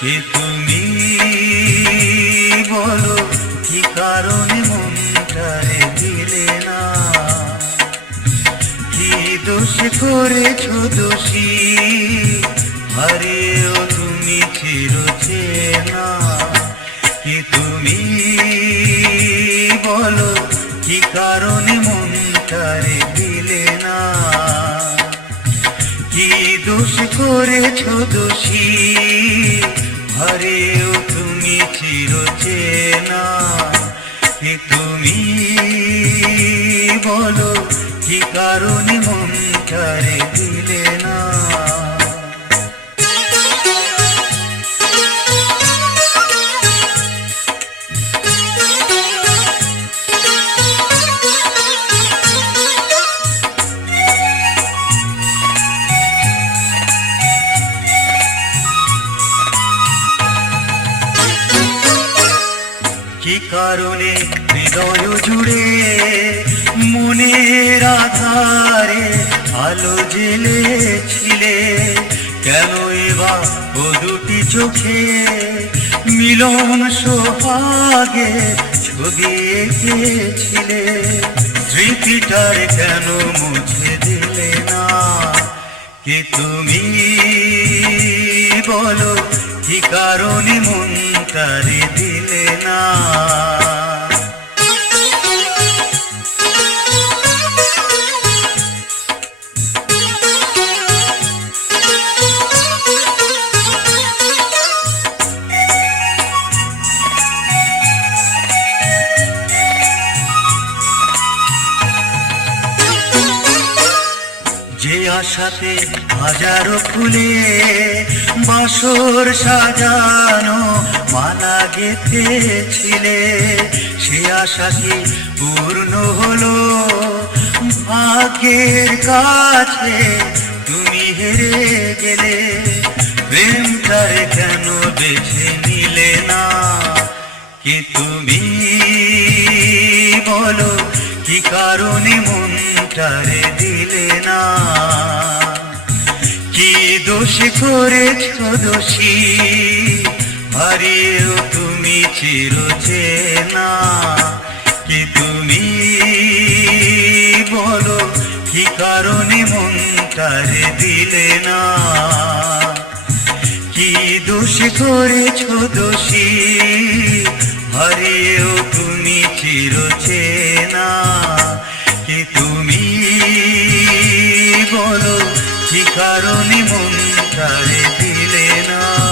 কে তুমি বলো, কি কারণে মনটারে দিলে না? কি দোষ করেছ দোষী? হারেও তুমি ছিল না কি তুমি বলো, কি কারণে মনটারে দিলে না? কি দোষ করেছ দোষী? হারেও তুমি চির না কি তুমি বলো কি কারণে মনটারে দিলে কি কারণে হৃদয় জুড়ে মনের আধারে আলো জ্বেলেছিলে কেন এবার ও দুটি চোখে মিলন সোহাগে ছবি এঁকেছিলে? স্মৃতিটার কেন মুছে দিলে না? কি তুমি? বলো। কি কারণে মনটারে দিলে না। আশাতে হাজারো ফুলে বাসর সাজানো মালা গেথেছিলে। সে আশা কি পূর্ণ হলো? ভাগ্যের কাছে তুমি হেরে গেলে প্রেমটারে কেন বেছে নিলে না? কি তুমি? কারণে মনটারে দিলে না। কি দোষ করেছ দোষী? হারিয়েও তুমি চির না কি তুমি বলো, কি কারণে মনটারে দিলে না? কি দোষ করেছ দোষী? হারিয়েও তুমি চির তুমি মন তারে দিলে না।